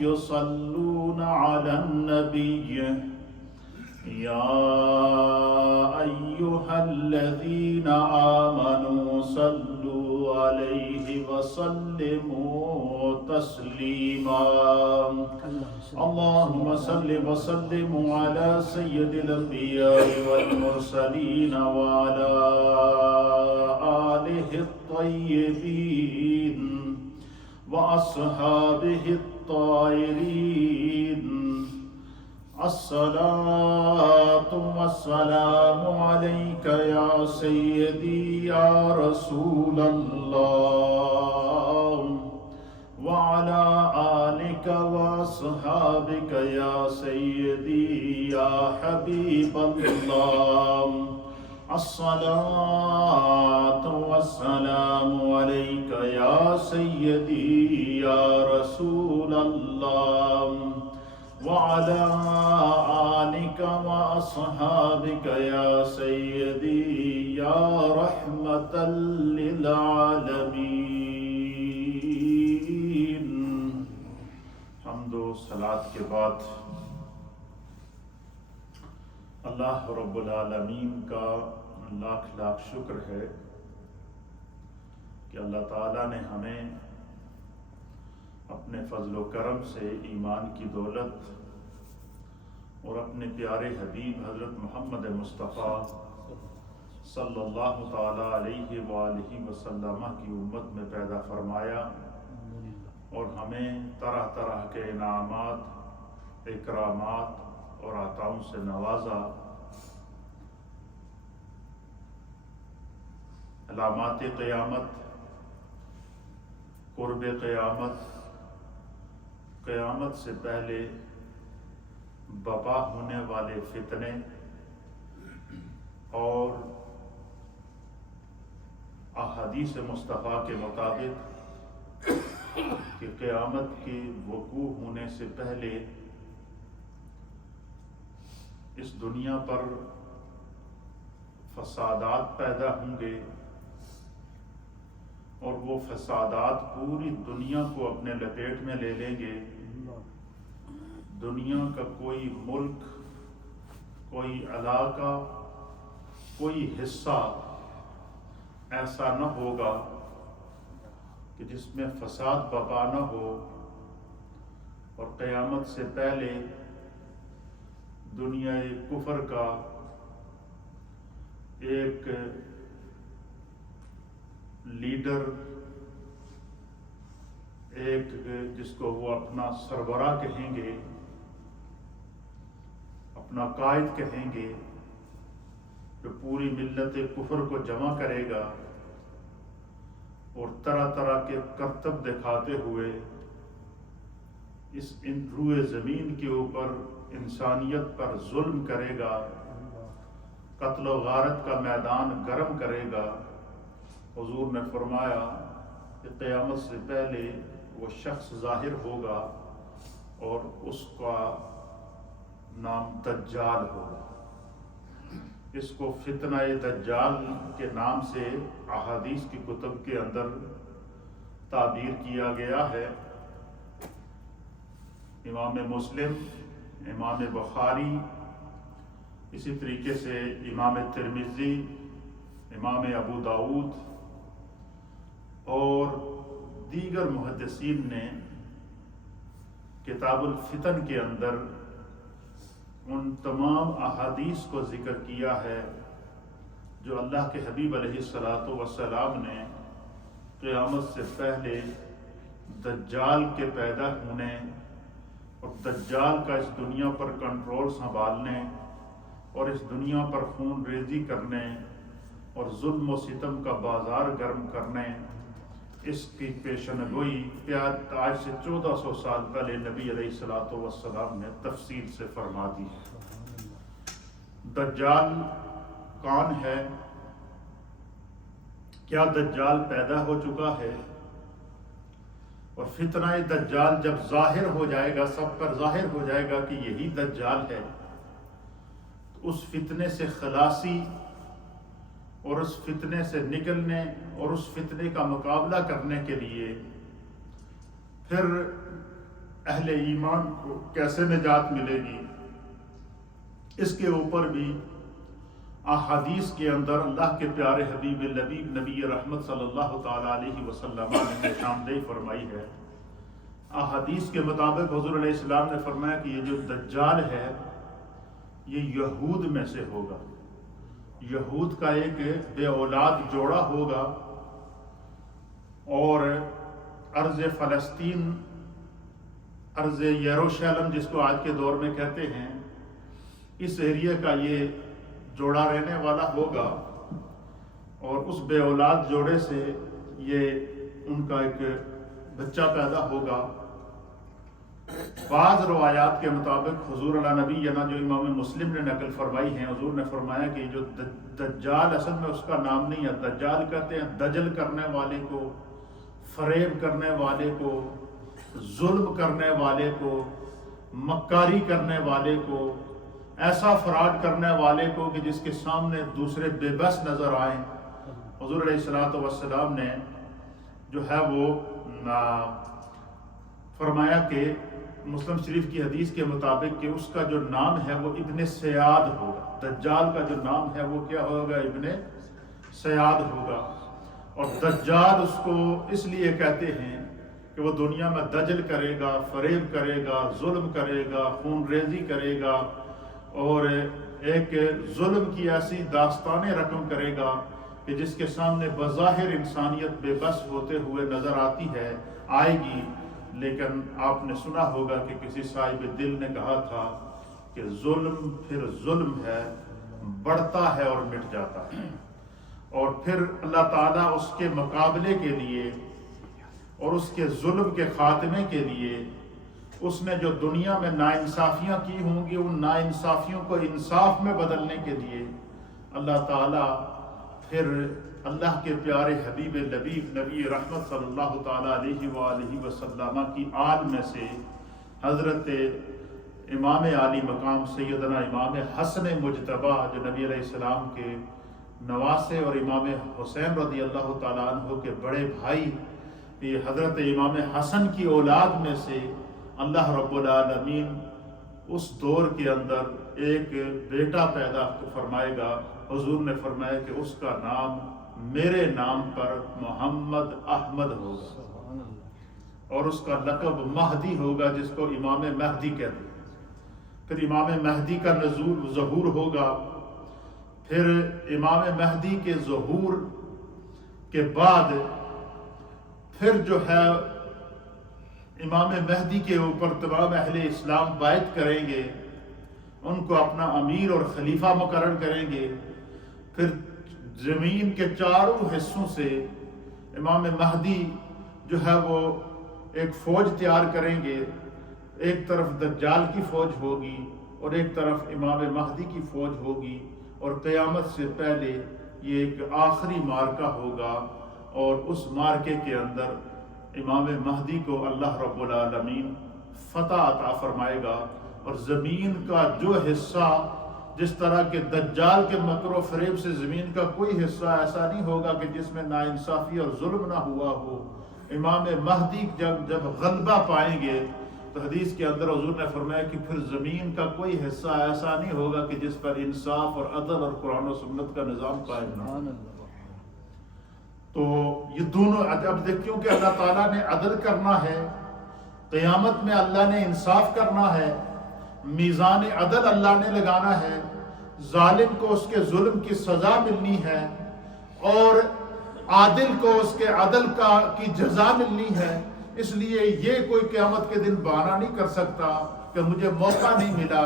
يصلون على النبي يا أيها الذين آمنوا صلوا عليه وسلموا تسليما اللهم صل وسلم على سيد الأنبياء والمرسلين وعلى آله الطيبين وأصحابه الطاهرين الصلاة والسلام عليك يا سيدي يا رسول الله وعلى آلك وأصحابك يا سيدي يا حبيب الله الصلاة والسلام عليك يا سيدي يا رسول الله وعلى آلك وأصحابك يا سيدي يا رحمة للعالمين. حمد و صلاۃ کے بعد اللہ رب العالمین کا لاکھ لاکھ شکر ہے کہ اللہ تعالیٰ نے ہمیں اپنے فضل و کرم سے ایمان کی دولت اور اپنے پیارے حبیب حضرت محمد مصطفیٰ صلی اللہ تعالیٰ علیہ وآلہ وسلم کی امت میں پیدا فرمایا اور ہمیں طرح طرح کے انعامات، اکرامات اور عطاؤں سے نوازا. علامات قیامت، قرب قیامت، قیامت سے پہلے بپا ہونے والے فتنے اور احادیث مصطفیٰ کے مطابق کہ قیامت کے وقوع ہونے سے پہلے اس دنیا پر فسادات پیدا ہوں گے اور وہ فسادات پوری دنیا کو اپنے لپیٹ میں لے لیں گے. دنیا کا کوئی ملک، کوئی علاقہ، کوئی حصہ ایسا نہ ہوگا کہ جس میں فساد بپا نہ ہو. اور قیامت سے پہلے دنیا کفر کا ایک لیڈر، ایک جس کو وہ اپنا سربراہ کہیں گے، اپنا قائد کہیں گے، جو پوری ملت کفر کو جمع کرے گا اور طرح طرح کے کرتب دکھاتے ہوئے اس روئے زمین کے اوپر انسانیت پر ظلم کرے گا، قتل و غارت کا میدان گرم کرے گا. حضور نے فرمایا کہ قیامت سے پہلے وہ شخص ظاہر ہوگا اور اس کا نام دجال ہوگا. اس کو فتنہ دجال کے نام سے احادیث کی کتب کے اندر تعبیر کیا گیا ہے. امام مسلم، امام بخاری، اسی طریقے سے امام ترمذی، امام ابو داؤد اور دیگر محدثین نے کتاب الفتن کے اندر ان تمام احادیث کو ذکر کیا ہے جو اللہ کے حبیب علیہ الصلاۃ والسلام نے قیامت سے پہلے دجال کے پیدا ہونے اور دجال کا اس دنیا پر کنٹرول سنبھالنے اور اس دنیا پر خون ریزی کرنے اور ظلم و ستم کا بازار گرم کرنے، اس کی پیشن گوئی آج سے 1400 سال پہلے نبی علیہ الصلاۃ والسلام نے تفصیل سے فرما دی. دجال کون ہے؟ کیا دجال پیدا ہو چکا ہے؟ اور فتنہ دجال جب ظاہر ہو جائے گا، سب پر ظاہر ہو جائے گا کہ یہی دجال ہے، تو اس فتنے سے خلاصی اور اس فتنے سے نکلنے اور اس فتنے کا مقابلہ کرنے کے لیے پھر اہل ایمان کو کیسے نجات ملے گی، اس کے اوپر بھی احادیث کے اندر اللہ کے پیارے حبیب لبیب نبی رحمت صلی اللہ تعالیٰ علیہ وسلم نے نشاندہی فرمائی ہے۔ احادیث کے مطابق حضور علیہ السلام نے فرمایا کہ یہ جو دجال ہے یہ یہود میں سے ہوگا، یہود کا ایک بے اولاد جوڑا ہوگا، اور ارض فلسطین، ارض یروشلم جس کو آج کے دور میں کہتے ہیں، اس ایریے کا یہ جوڑا رہنے والا ہوگا، اور اس بے اولاد جوڑے سے یہ ان کا ایک بچہ پیدا ہوگا۔ بعض روایات کے مطابق حضور علی نبینا جو امام مسلم نے نقل فرمائی ہیں، حضور نے فرمایا کہ جو دجال، اصل میں اس کا نام نہیں ہے، دجال کہتے ہیں دجل کرنے والے کو، فریب کرنے والے کو، ظلم کرنے والے کو، مکاری کرنے والے کو، ایسا فراڈ کرنے والے کو کہ جس کے سامنے دوسرے بے بس نظر آئیں۔ حضور علیہ السلام نے جو ہے وہ فرمایا کہ مسلم شریف کی حدیث کے مطابق کہ اس کا جو نام ہے وہ ابن سیاد ہوگا، دجال کا جو نام ہے وہ کیا ہوگا؟ ابن سیاد ہوگا۔ اور دجال اس کو اس لیے کہتے ہیں کہ وہ دنیا میں دجل کرے گا، فریب کرے گا، ظلم کرے گا، خون ریزی کرے گا، اور ایک ظلم کی ایسی داستانیں رقم کرے گا کہ جس کے سامنے بظاہر انسانیت بے بس ہوتے ہوئے نظر آئے گی، لیکن آپ نے سنا ہوگا کہ کسی صاحب دل نے کہا تھا کہ ظلم پھر ظلم ہے، بڑھتا ہے اور مٹ جاتا ہے، اور پھر اللہ تعالیٰ اس کے مقابلے کے لیے اور اس کے ظلم کے خاتمے کے لیے اس نے جو دنیا میں ناانصافیاں کی ہوں گی، ان ناانصافیوں کو انصاف میں بدلنے کے لیے اللہ تعالیٰ پھر اللہ کے پیارے حبیب لبیب نبی رحمت صلی اللہ تعالیٰ علیہ وآلہ وسلم کی آل میں سے حضرت امام عالی مقام سیدنا امام حسن مجتبی جو نبی علیہ السلام کے نواسے اور امام حسین رضی اللہ تعالیٰ عنہ کے بڑے بھائی، یہ حضرت امام حسن کی اولاد میں سے اللہ رب العالمین اس دور کے اندر ایک بیٹا پیدا فرمائے گا۔ حضور نے فرمایا کہ اس کا نام میرے نام پر محمد احمد ہوگا، اور اس کا لقب مہدی ہوگا، جس کو امام مہدی کہتے ہیں۔ پھر امام مہدی کا ظہور ہوگا، پھر امام مہدی کے ظہور کے بعد پھر جو ہے امام مہدی کے اوپر تمام اہل اسلام بیعت کریں گے، ان کو اپنا امیر اور خلیفہ مقرر کریں گے۔ پھر زمین کے چاروں حصوں سے امام مہدی جو ہے وہ ایک فوج تیار کریں گے، ایک طرف دجال کی فوج ہوگی اور ایک طرف امام مہدی کی فوج ہوگی، اور قیامت سے پہلے یہ ایک آخری معرکہ ہوگا، اور اس معرکے کے اندر امام مہدی کو اللہ رب العالمین فتح عطا فرمائے گا، اور زمین کا جو حصہ، جس طرح کے دجال کے مکر و فریب سے زمین کا کوئی حصہ ایسا نہیں ہوگا کہ جس میں ناانصافی اور ظلم نہ ہوا ہو، امام مہدی جب غلبہ پائیں گے تو حدیث کے اندر حضور نے فرمایا کہ پھر زمین کا کوئی حصہ ایسا نہیں ہوگا کہ جس پر انصاف اور عدل اور قرآن و سنت کا نظام قائم نہ ہو۔ تو یہ دونوں اب دیکھیں کہ اللہ تعالیٰ نے عدل کرنا ہے، قیامت میں اللہ نے انصاف کرنا ہے، میزان عدل اللہ نے لگانا ہے، ظالم کو اس کے ظلم کی سزا ملنی ہے، اور عادل کو اس کے عدل کی جزا ملنی ہے۔ اس لیے یہ کوئی قیامت کے دن بہانہ نہیں کر سکتا کہ مجھے موقع نہیں ملا۔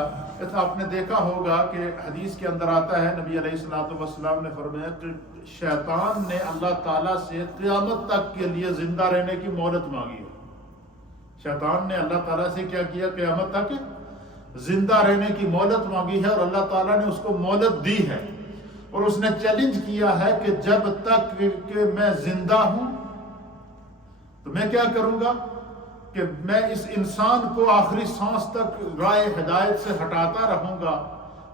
آپ نے دیکھا ہوگا کہ حدیث کے اندر آتا ہے، نبی علیہ السلام نے فرمایا کہ شیطان نے اللہ تعالیٰ سے قیامت تک کے لیے زندہ رہنے کی مہلت مانگی ہے۔ شیطان نے اللہ تعالیٰ سے کیا کیا؟ قیامت تک زندہ رہنے کی مہلت مانگی ہے، اور اللہ تعالیٰ نے اس کو مہلت دی ہے، اور اس نے چیلنج کیا ہے کہ جب تک کہ میں زندہ ہوں تو میں کیا کروں گا کہ میں اس انسان کو آخری سانس تک رائے ہدایت سے ہٹاتا رہوں گا۔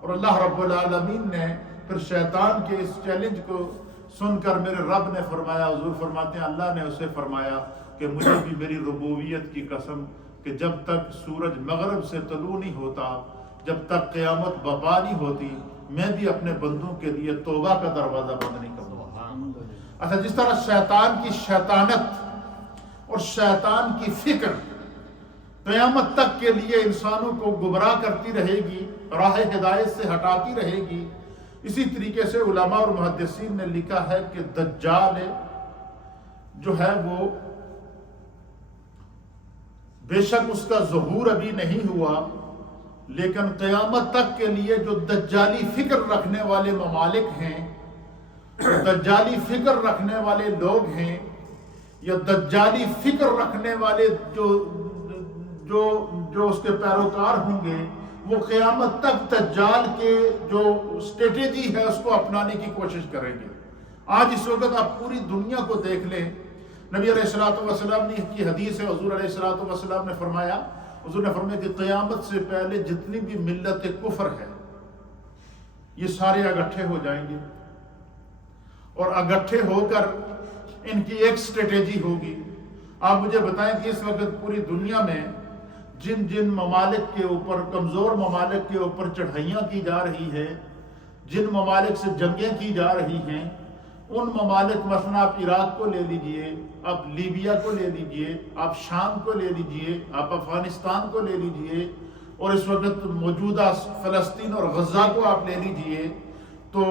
اور اللہ رب العالمین نے پھر شیطان کے اس چیلنج کو سن کر میرے رب نے فرمایا، حضور فرماتے ہیں اللہ نے اسے فرمایا کہ مجھے بھی میری ربوبیت کی قسم کہ جب تک سورج مغرب سے طلوع نہیں ہوتا، جب تک قیامت برپا نہیں ہوتی، میں بھی اپنے بندوں کے لیے توبہ کا دروازہ بند نہیں کروں گا۔ اچھا، جس طرح شیطان کی شیطانت اور شیطان کی فکر قیامت تک کے لیے انسانوں کو گمراہ کرتی رہے گی، راہ ہدایت سے ہٹاتی رہے گی، اسی طریقے سے علماء اور محدثین نے لکھا ہے کہ دجال جو ہے وہ بے شک اس کا ظہور ابھی نہیں ہوا، لیکن قیامت تک کے لیے جو دجالی فکر رکھنے والے ممالک ہیں، دجالی فکر رکھنے والے لوگ ہیں، یا دجالی فکر رکھنے والے جو اس کے پیروکار ہوں گے، وہ قیامت تک دجال کے جو اسٹریٹجی ہے اس کو اپنانے کی کوشش کریں گے۔ آج اس وقت آپ پوری دنیا کو دیکھ لیں، نبی علیہ الصلوۃ والسلام کی حدیث ہے، حضور علیہ الصلوۃ والسلام نے فرمایا کہ قیامت سے پہلے جتنی بھی ملت کفر ہے یہ سارے اکٹھے ہو جائیں گے، اور اکٹھے ہو کر ان کی ایک اسٹریٹجی ہوگی۔ آپ مجھے بتائیں کہ اس وقت پوری دنیا میں جن جن ممالک کے اوپر، کمزور ممالک کے اوپر چڑھائیاں کی جا رہی ہے، جن ممالک سے جنگیں کی جا رہی ہیں، ان ممالک مثلا آپ عراق کو لے لیجئے، آپ لیبیا کو لے لیجئے، آپ شام کو لے لیجئے، آپ افغانستان کو لے لیجئے، اور اس وقت موجودہ فلسطین اور غزہ کو آپ لے لیجئے، تو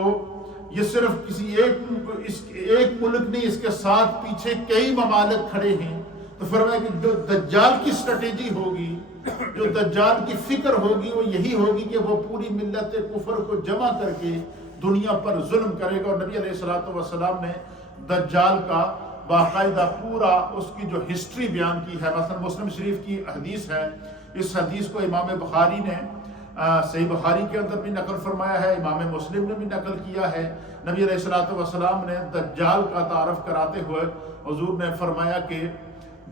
یہ صرف کسی ایک ملک نہیں، اس کے ساتھ پیچھے کئی ممالک کھڑے ہیں۔ تو فرمایا کہ جو دجال کی اسٹریٹجی ہوگی، جو دجال کی فکر ہوگی، وہ یہی ہوگی کہ وہ پوری ملت کفر کو جمع کر کے دنیا پر ظلم کرے گا۔ اور نبی علیہ الصلوۃ والسلام نے دجال کا باقاعدہ پورا اس کی جو ہسٹری بیان کی ہے، مثلا مسلم شریف کی حدیث ہے، اس حدیث کو امام بخاری نے صحیح بخاری کے اندر بھی نقل فرمایا ہے، امام مسلم نے بھی نقل کیا ہے۔ نبی علیہ الصلوۃ والسلام نے دجال کا تعارف کراتے ہوئے حضور نے فرمایا کہ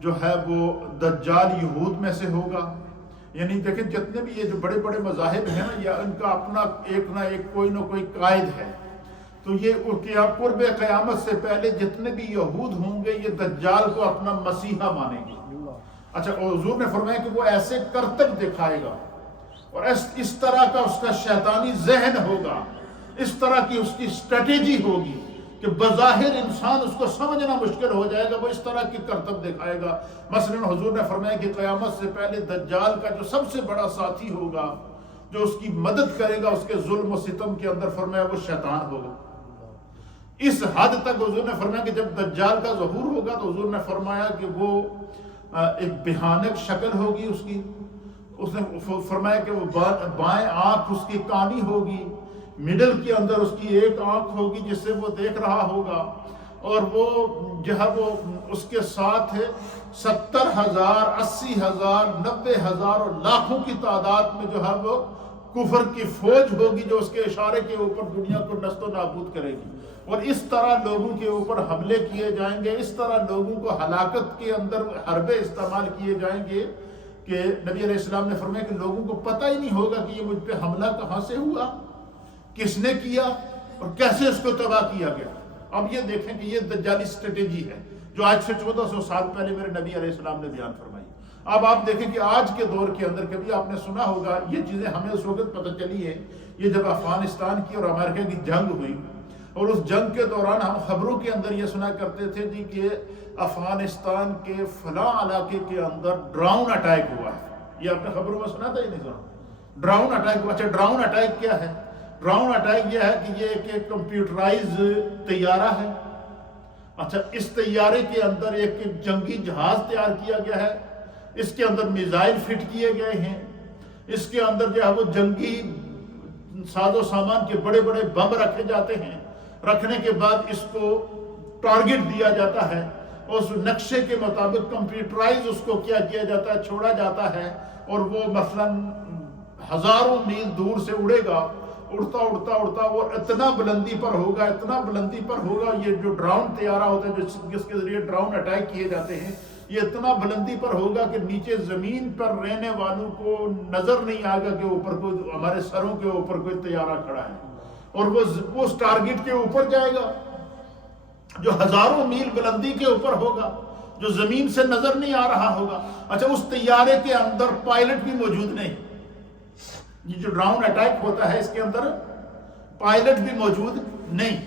جو ہے وہ دجال یہود میں سے ہوگا۔ یعنی دیکھیں جتنے بھی یہ جو بڑے بڑے مذاہب ہیں نا، یا ان کا اپنا ایک نہ ایک کوئی نہ کوئی قائد ہے، تو یہ قرب قیامت سے پہلے جتنے بھی یہود ہوں گے یہ دجال کو اپنا مسیحا مانیں گے۔ اچھا، حضور نے فرمایا کہ وہ ایسے کرتب دکھائے گا، اور اس طرح کا اس کا شیطانی ذہن ہوگا، اس طرح کی اس کی اسٹریٹجی ہوگی کہ بظاہر انسان اس کو سمجھنا مشکل ہو جائے گا، وہ اس طرح کی کرتب دکھائے گا۔ مثلا حضور نے فرمایا کہ قیامت سے پہلے دجال کا جو سب سے بڑا ساتھی ہوگا، جو اس کی مدد کرے گا اس کے ظلم و ستم کے اندر، فرمایا وہ شیطان ہوگا۔ اس حد تک حضور نے فرمایا کہ جب دجال کا ظہور ہوگا تو حضور نے فرمایا کہ وہ ایک بھیانک شکل ہوگی اس کی۔ اس نے فرمایا کہ وہ بائیں آنکھ اس کی کانی ہوگی، مڈل کے اندر اس کی ایک آنکھ ہوگی جس سے وہ دیکھ رہا ہوگا، اور وہ جو ہے وہ اس کے ساتھ 70,000 80,000 90,000 اور لاکھوں کی تعداد میں جو ہے وہ کفر کی فوج ہوگی جو اس کے اشارے کے اوپر دنیا کو نست و نابود کرے گی، اور اس طرح لوگوں کے اوپر حملے کیے جائیں گے، اس طرح لوگوں کو ہلاکت کے اندر حربے استعمال کیے جائیں گے کہ نبی علیہ السلام نے فرمایا کہ لوگوں کو پتہ ہی نہیں ہوگا کہ یہ مجھ پہ حملہ کہاں سے ہوا، کس نے کیا، اور کیسے اس کو تباہ کیا گیا۔ اب یہ دیکھیں کہ یہ دجالی اسٹریٹجی ہے جو آج سے 1400 سال پہلے میرے نبی علیہ السلام نے بیان فرمائی۔ اب آپ دیکھیں کہ آج کے دور کے اندر کبھی آپ نے سنا ہوگا، یہ چیزیں ہمیں اس وقت پتہ چلی ہے، یہ جب افغانستان کی اور امریکہ کی جنگ ہوئی، اور اس جنگ کے دوران ہم خبروں کے اندر یہ سنا کرتے تھے جی کہ افغانستان کے فلاں علاقے کے اندر ڈراؤن اٹیک ہوا ہے۔ یہ آپ نے خبروں میں سنا تھا یا نہیں سنا؟ Drawn attack. اچھا، ڈراؤن اٹیک کیا ہے؟ ڈراؤن اٹیک یہ ہے کہ یہ ایک کمپیوٹرائز طیارہ ہے۔ اچھا، اس طیارے کے اندر ایک جنگی جہاز تیار کیا گیا ہے، اس کے اندر میزائل فٹ کیے گئے ہیں، اس کے اندر جو ہے وہ جنگی ساز و سامان کے بڑے بڑے بم رکھے جاتے ہیں، رکھنے کے بعد اس کو ٹارگٹ دیا جاتا ہے، اس نقشے کے مطابق کمپیوٹرائز اس کو کیا جاتا ہے، چھوڑا جاتا ہے، اور وہ مثلا ہزاروں میل دور سے اڑے گا، اڑتا اڑتا اڑتا وہ اتنا بلندی پر ہوگا، اتنا بلندی پر ہوگا، یہ جو ڈراؤن طیارہ ہوتا ہے جس کے ذریعے ڈراؤن اٹیک کیے جاتے ہیں، یہ اتنا بلندی پر ہوگا کہ نیچے زمین پر رہنے والوں کو نظر نہیں آئے گا کہ اوپر کوئی، ہمارے سروں کے اوپر کوئی طیارہ کھڑا ہے، اور وہ اس ٹارگٹ کے اوپر جائے گا جو ہزاروں میل بلندی کے اوپر ہوگا، جو زمین سے نظر نہیں آ رہا ہوگا. اچھا اس طیارے کے اندر پائلٹ بھی موجود نہیں. یہ جو ڈرون اٹیک ہوتا ہے اس کے اندر پائلٹ بھی موجود نہیں،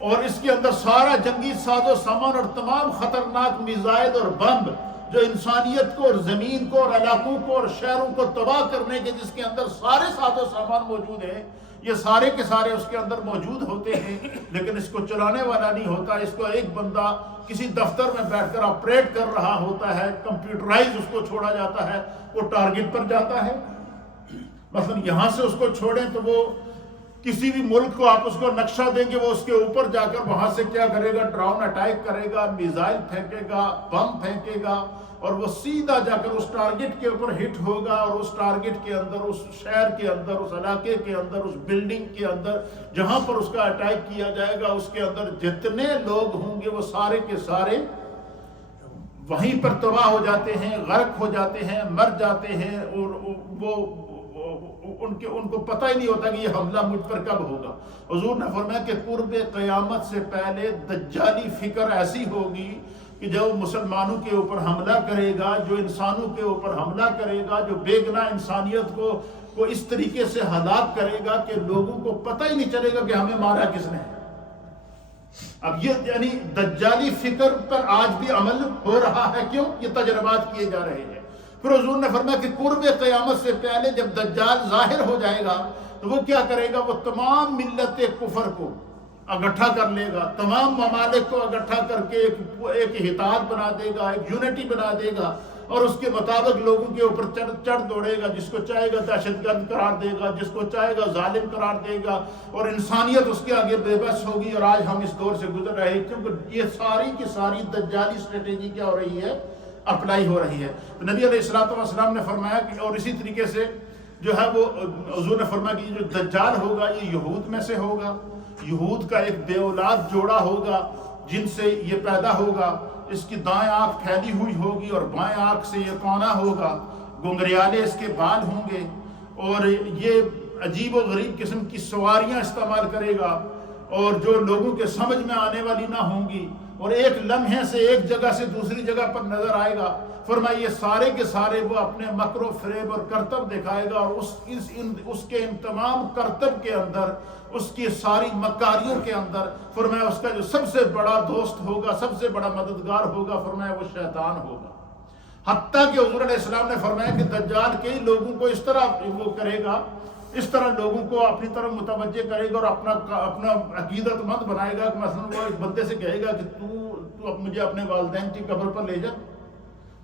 اور اس کے اندر سارا جنگی ساز و سامان اور تمام خطرناک میزائل اور بم جو انسانیت کو اور زمین کو اور علاقوں کو اور شہروں کو تباہ کرنے کے جس کے اندر سارے ساز و سامان موجود ہیں، یہ سارے کے سارے اس کے اندر موجود ہوتے ہیں، لیکن اس کو چلانے والا نہیں ہوتا. اس کو ایک بندہ کسی دفتر میں بیٹھ کر آپریٹ کر رہا ہوتا ہے، کمپیوٹرائز اس کو چھوڑا جاتا ہے، وہ ٹارگٹ پر جاتا ہے. مثلا یہاں سے اس کو چھوڑیں تو وہ کسی بھی ملک کو آپ اس کو نقشہ دیں گے، وہ اس کے اوپر جا کر وہاں سے کیا کرے گا، ڈرون اٹیک کرے گا، میزائل پھینکے گا، بم پھینکے گا، اور وہ سیدھا جا کر اس ٹارگٹ کے اوپر ہٹ ہوگا، اور اس ٹارگٹ کے اندر، اس شہر کے اندر، اس علاقے کے اندر، اس بلڈنگ کے اندر جہاں پر اس کا اٹیک کیا جائے گا، اس کے اندر جتنے لوگ ہوں گے وہ سارے کے سارے وہیں پر تباہ ہو جاتے ہیں، غرق ہو جاتے ہیں، مر جاتے ہیں، اور وہ ان کو پتہ ہی نہیں ہوتا کہ یہ حملہ مجھ پر کب ہوگا. حضور نے فرمایا کہ قرب قیامت سے پہلے دجالی فکر ایسی ہوگی کہ جو مسلمانوں کے اوپر حملہ کرے گا، جو انسانوں کے اوپر حملہ کرے گا، جو بے گناہ انسانیت کو اس طریقے سے ہلاک کرے گا کہ لوگوں کو پتہ ہی نہیں چلے گا کہ ہمیں مارا کس نے. اب یہ یعنی دجالی فکر پر آج بھی عمل ہو رہا ہے. کیوں؟ یہ تجربات کیے جا رہے ہیں. پھر حضور نے فرمایا کہ قرب قیامت سے پہلے جب دجال ظاہر ہو جائے گا تو وہ کیا کرے گا، وہ تمام ملت کفر کو اکٹھا کر لے گا، تمام ممالک کو اکٹھا کر کے ایک اتحاد بنا دے گا، ایک یونٹی بنا دے گا، اور اس کے مطابق لوگوں کے اوپر چڑھ دوڑے گا. جس کو چاہے گا دہشت گرد قرار دے گا، جس کو چاہے گا ظالم قرار دے گا، اور انسانیت اس کے آگے بے بس ہوگی. اور آج ہم اس دور سے گزر رہے ہیں کیونکہ یہ ساری کی ساری دجالی اسٹریٹجی کیا ہو رہی ہے، اپلائی ہو رہی ہے. تو نبی علیہ السلام نے فرمایا کہ، اور اسی طریقے سے جو ہے وہ حضور نے فرمایا کہ جو دجال ہوگا یہ یہود میں سے ہوگا، یہود کا ایک بے اولاد جوڑا ہوگا جن سے یہ پیدا ہوگا. اس کی دائیں آنکھ پھیلی ہوئی ہوگی اور بائیں آنکھ سے یہ کونا ہوگا، گنگریالے اس کے بال ہوں گے، اور یہ عجیب و غریب قسم کی سواریاں استعمال کرے گا، اور جو لوگوں کے سمجھ میں آنے والی نہ ہوں گی، اور ایک لمحے سے ایک جگہ سے دوسری جگہ پر نظر آئے گا. فرمایا یہ سارے کے سارے وہ اپنے مکر و فریب اور کرتب دکھائے گا، اور اس کے ان تمام کرتب کے اندر، اس کی ساری مکاریوں کے اندر، فرمایا اس کا جو سب سے بڑا دوست ہوگا، سب سے بڑا مددگار ہوگا، فرمایا وہ شیطان ہوگا. حتیٰ کہ حضور علیہ السلام نے فرمایا کہ دجال کئی لوگوں کو اس طرح وہ کرے گا، اس طرح لوگوں کو اپنی طرف متوجہ کرے گا اور اپنا عقیدت مند بنائے گا. کہ مثلا وہ ایک بندے سے کہے گا کہ تو اب مجھے اپنے والدین کی قبر پر لے جا،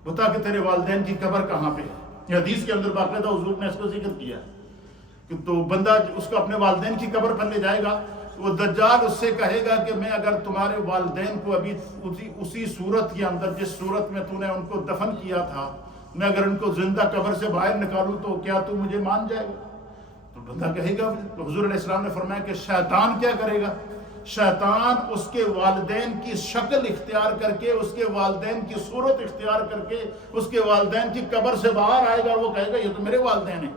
بتا کہ تیرے والدین کی قبر کہاں پہ ہے. یہ حدیث کے اندر باقاعدہ حضور نے اس کو ذکر کیا کہ تو بندہ اس کو اپنے والدین کی قبر پر لے جائے گا. وہ دجال اس سے کہے گا کہ میں اگر تمہارے والدین کو ابھی اسی صورت کے اندر جس صورت میں تو نے ان کو دفن کیا تھا، میں اگر ان کو زندہ قبر سے باہر نکالوں تو کیا تو مجھے مان جائے گا؟ تو بندہ کہے گا. تو حضور علیہ السلام نے فرمایا کہ شیطان کیا کرے گا، شیطان اس کے والدین کی شکل اختیار کر کے، اس کے والدین کی صورت اختیار کر کے اس کے والدین کی قبر سے باہر آئے گا، اور وہ کہے گا یہ تو میرے والدین ہیں.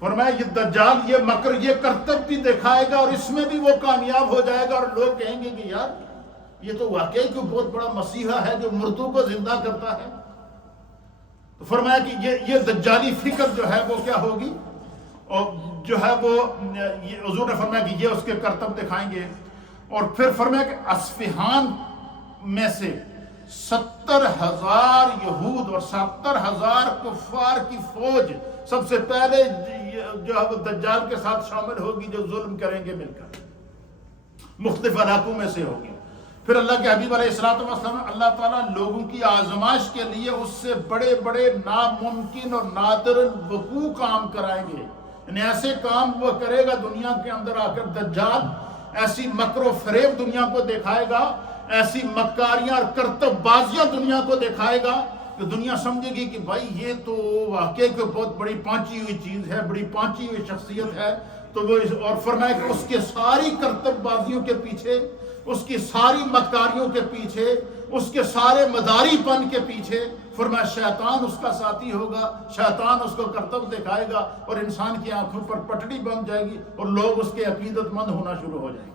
فرمایا یہ دجال یہ مکر یہ کرتب بھی دکھائے گا، اور اس میں بھی وہ کامیاب ہو جائے گا، اور لوگ کہیں گے کہ یار یہ تو واقعی کوئی بہت بڑا مسیحا ہے جو مردوں کو زندہ کرتا ہے. تو فرمایا کہ یہ دجالی فکر جو ہے وہ کیا ہوگی، اور جو ہے وہ حضور نے فرمایا کہ یہ اس کے کرتب دکھائیں گے. اور پھر فرمایا کہ اصفہان میں سے 70,000 یہود اور 70,000 کفار کی فوج سب سے پہلے جو ہے وہ دجال کے ساتھ شامل ہوگی، جو ظلم کریں گے مل کر، مختلف علاقوں میں سے ہوگی. پھر اللہ کے حبیب علیہ السلام اللہ تعالیٰ لوگوں کی آزمائش کے لیے اس سے بڑے بڑے ناممکن اور نادر الوقوع کام کرائیں گے. یعنی ایسے کام وہ کرے گا دنیا کے اندر آ کر دجال، ایسی مکر و فریب دنیا کو دکھائے گا، ایسی مکاریاں اور کرتب بازیاں دنیا کو دکھائے گا کہ دنیا سمجھے گی کہ بھائی یہ تو واقعی کوئی بہت بڑی پانچی ہوئی چیز ہے، بڑی پانچی ہوئی شخصیت ہے. تو وہ اور فرمایا کہ اس کے ساری کرتب بازیوں کے پیچھے، اس کی ساری مکاریوں کے پیچھے، اس کے سارے مداری پن کے پیچھے فرمایا شیطان اس کا ساتھی ہوگا، شیطان اس کو کرتب دکھائے گا، اور انسان کی آنکھوں پر پٹڑی بن جائے گی، اور لوگ اس کے عقیدت مند ہونا شروع ہو جائیں گے.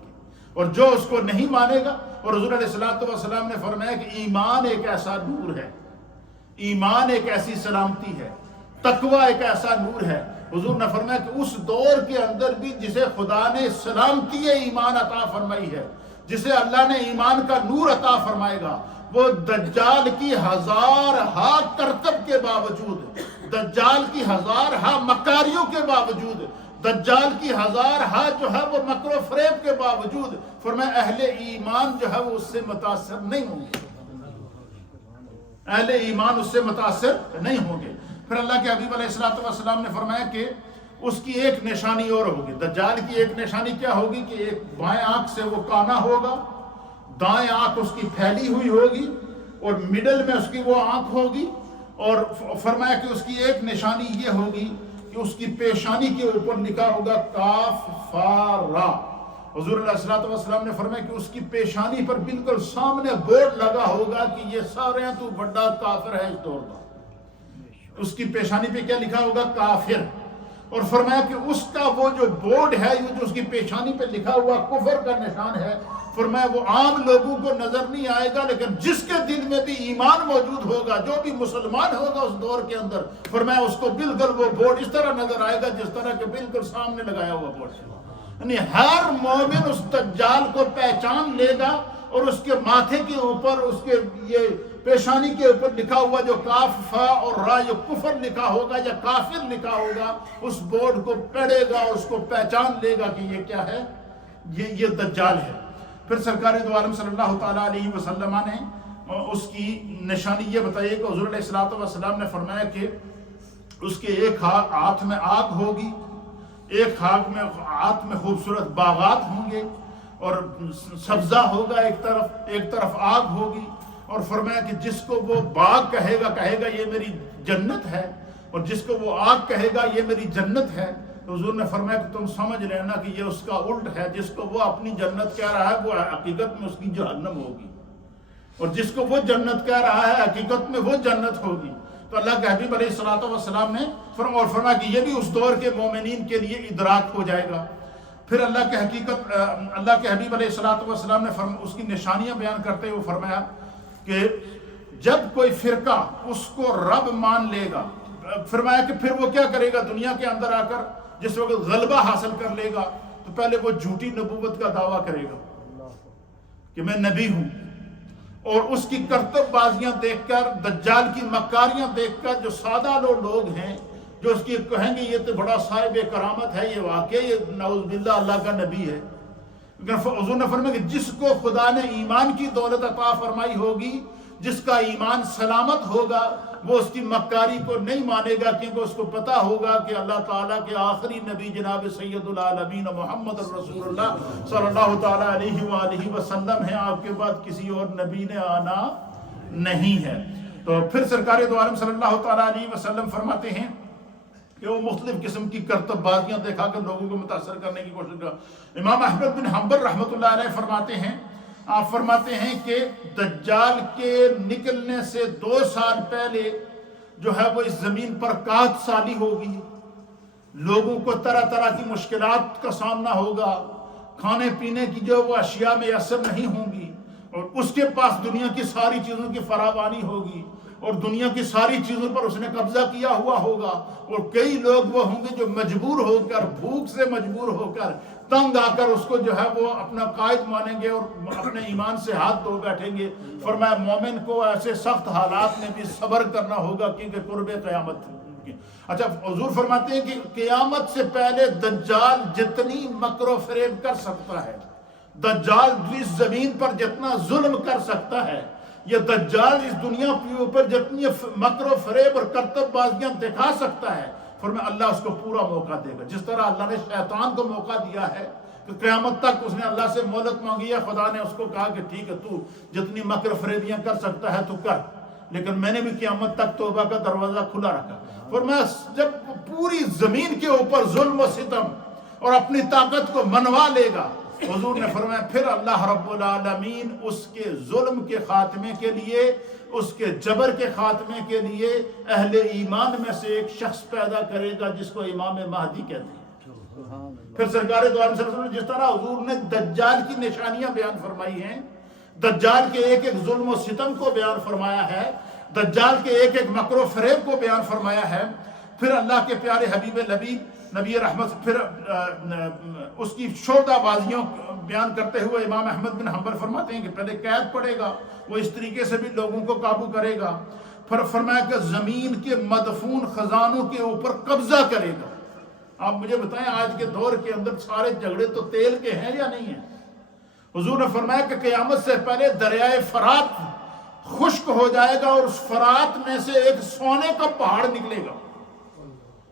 اور جو اس کو نہیں مانے گا. اور حضور علیہ السلام نے فرمایا کہ ایمان ایک ایسا نور ہے، ایمان ایک ایسی سلامتی ہے، تقوی ایک ایسا نور ہے. حضور نے فرمایا کہ اس دور کے اندر بھی جسے خدا نے سلامتی ایمان عطا فرمائی ہے، جسے اللہ نے ایمان کا نور عطا فرمائے گا، وہ دجال کی ہزارہا کرتب کے باوجود، دجال کی ہزارہا مکاریوں کے باوجود، دجال کی ہزارہا جو ہے وہ مکر و فریب کے باوجود، فرمایا اہل ایمان جو ہے وہ اس سے متاثر نہیں ہوں گے، اہل ایمان اس سے متاثر نہیں ہوں گے. پھر اللہ کے حبیب علیہ السلام نے فرمایا کہ اس کی ایک نشانی اور ہوگی. دجال کی ایک نشانی کیا ہوگی کہ ایک بائیں آنکھ سے وہ کانا ہوگا، دائیں آنکھ اس کی پھیلی ہوئی ہوگی، اور مڈل میں اس کی وہ آنکھ ہوگی. اور فرمایا کہ اس کی ایک نشانی یہ ہوگی کہ اس کی پیشانی کے اوپر لکھا ہوگا کاف فا را. حضور علیہ السلام نے فرمایا کہ اس کی پیشانی پر بالکل سامنے بورڈ لگا ہوگا کہ یہ سارے ہیں تو بڑا کافر ہے اس دور کا. اس کی پیشانی پہ کیا لکھا ہوگا؟ کافر. اور فرمایا کہ اس کا وہ جو بورڈ ہے، جو اس کی پیشانی پہ لکھا ہوا کفر کا نشان ہے، فرمایا وہ عام لوگوں کو نظر نہیں آئے گا، لیکن جس کے دل میں بھی ایمان موجود ہوگا، جو بھی مسلمان ہوگا اس دور کے اندر، فرمایا اس کو بالکل وہ بورڈ اس طرح نظر آئے گا جس طرح کہ بالکل سامنے لگایا ہوا بورڈ. یعنی ہر مومن اس دجال کو پہچان لے گا، اور اس کے ماتھے کے اوپر، اس کے یہ پیشانی کے اوپر لکھا ہوا جو کاف فا اور را، جو کفر لکھا ہوگا یا کافر لکھا ہوگا، اس بورڈ کو پڑھے گا اور اس کو پہچان لے گا کہ یہ کیا ہے، یہ دجال ہے. پھر سرکار دو عالم صلی اللہ تعالیٰ علیہ وسلم نے اس کی نشانی یہ بتائی کہ حضور علیہ السلام نے فرمایا کہ اس کے ایک ہاتھ میں آگ ہوگی، ایک ہاتھ میں خوبصورت باغات ہوں گے، اور سبزہ ہوگا ایک طرف آگ ہوگی. اور فرمایا کہ جس کو وہ باغ کہے گا یہ میری جنت ہے، اور جس کو وہ آگ کہے گا یہ میری جنت ہے. تو حضور نے فرمایا کہ تم سمجھ لینا کہ یہ اس کا الٹ ہے. جس کو وہ اپنی جنت کہہ رہا ہے وہ حقیقت میں اس کی جہنم ہوگی، اور جس کو وہ جنت کہہ رہا ہے حقیقت میں وہ جنت ہوگی. تو اللہ کے حبیب علیہ السلام نے فرمایا کہ یہ بھی اس دور کے مومنین کے لیے ادراک ہو جائے گا. پھر اللہ کے حبیب علیہ السلام نے اس کی نشانیاں بیان کرتے ہوئے فرمایا کہ جب کوئی فرقہ اس کو رب مان لے گا، فرمایا کہ پھر وہ کیا کرے گا، دنیا کے اندر آ کر جس وقت غلبہ حاصل کر لے گا تو پہلے وہ جھوٹی نبوت کا دعویٰ کرے گا کہ میں نبی ہوں، اور اس کی کرتب بازیاں دیکھ کر، دجال کی مکاریاں دیکھ کر جو سادہ لوگ ہیں جو اس کی کہیں گے یہ تو بڑا صاحب کرامت ہے، یہ واقعی یہ نعوذ باللہ اللہ کا نبی ہے. حضور نے فرمایا کہ جس کو خدا نے ایمان کی دولت عطا فرمائی ہوگی، جس کا ایمان سلامت ہوگا، وہ اس کی مکاری کو نہیں مانے گا، کیونکہ اس کو پتا ہوگا کہ اللہ تعالیٰ کے آخری نبی جناب سید العالمین محمد رسول اللہ صلی اللہ تعالیٰ علیہ وآلہ وسلم ہیں، آپ کے بعد کسی اور نبی نے آنا نہیں ہے. تو پھر سرکار دو عالم صلی اللہ تعالیٰ علیہ وسلم فرماتے ہیں کہ وہ مختلف قسم کی کرتب بازیاں دکھا کر لوگوں کو متاثر کرنے کی کوشش کرا. امام احمد بن حنبل رحمۃ اللہ علیہ فرماتے ہیں کہ دجال کے نکلنے سے 2 سال پہلے جو ہے وہ اس زمین پر قحط سالی ہوگی، لوگوں کو طرح طرح کی مشکلات کا سامنا ہوگا، کھانے پینے کی جو وہ اشیاء میسر نہیں ہوں گی، اور اس کے پاس دنیا کی ساری چیزوں کی فراوانی ہوگی، اور دنیا کی ساری چیزوں پر اس نے قبضہ کیا ہوا ہوگا. اور کئی لوگ وہ ہوں گے جو مجبور ہو کر، بھوک سے مجبور ہو کر، تنگ آ کر اس کو جو ہے وہ اپنا قائد مانیں گے اور اپنے ایمان سے ہاتھ دھو بیٹھیں گے. فرمایا مومن کو ایسے سخت حالات میں بھی صبر کرنا ہوگا کیونکہ قرب قیامت. اچھا، حضور فرماتے ہیں کہ قیامت سے پہلے دجال جتنی مکر و فریب کر سکتا ہے، دجال اس زمین پر جتنا ظلم کر سکتا ہے، یہ دجال اس دنیا کے اوپر جتنی مکر و فریب اور کرتب بازیاں دکھا سکتا ہے، فرمایا اللہ اس کو پورا موقع دے گا. جس طرح اللہ نے شیطان کو موقع دیا ہے کہ قیامت تک اس نے اللہ سے مہلت مانگی ہے، خدا نے اس کو کہا کہ ٹھیک ہے تو جتنی مکر فریبیاں کر سکتا ہے تو کر، لیکن میں نے بھی قیامت تک توبہ کا دروازہ کھلا رکھا. فرمایا جب پوری زمین کے اوپر ظلم و ستم اور اپنی طاقت کو منوا لے گا، حضور نے فرمایا پھر اللہ رب العالمین اس کے ظلم کے خاتمے کے لیے، اس کے جبر کے خاتمے کے لیے اہل ایمان میں سے ایک شخص پیدا کرے گا جس کو امام مہدی کہتے ہیں. پھر سرکار دو عالم صلی اللہ علیہ وسلم نے جس طرح حضور نے دجال کی نشانیاں بیان فرمائی ہیں، دجال کے ایک ایک ظلم و ستم کو بیان فرمایا ہے، دجال کے ایک ایک مکر و فریب کو بیان فرمایا ہے، پھر اللہ کے پیارے حبیب لبیب نبی رحمت پھر اس کی شعبہ بازیوں بیان کرتے ہوئے امام احمد بن حنبل فرماتے ہیں کہ پہلے قید پڑے گا، وہ اس طریقے سے بھی لوگوں کو قابو کرے گا، پھر فرمایا کہ زمین کے مدفون خزانوں کے اوپر قبضہ کرے گا۔ آپ مجھے بتائیں آج کے دور کے اندر سارے جھگڑے تو تیل کے ہیں یا نہیں ہیں؟ حضور نے فرمایا کہ قیامت سے پہلے دریائے فرات خشک ہو جائے گا اور اس فرات میں سے ایک سونے کا پہاڑ نکلے گا،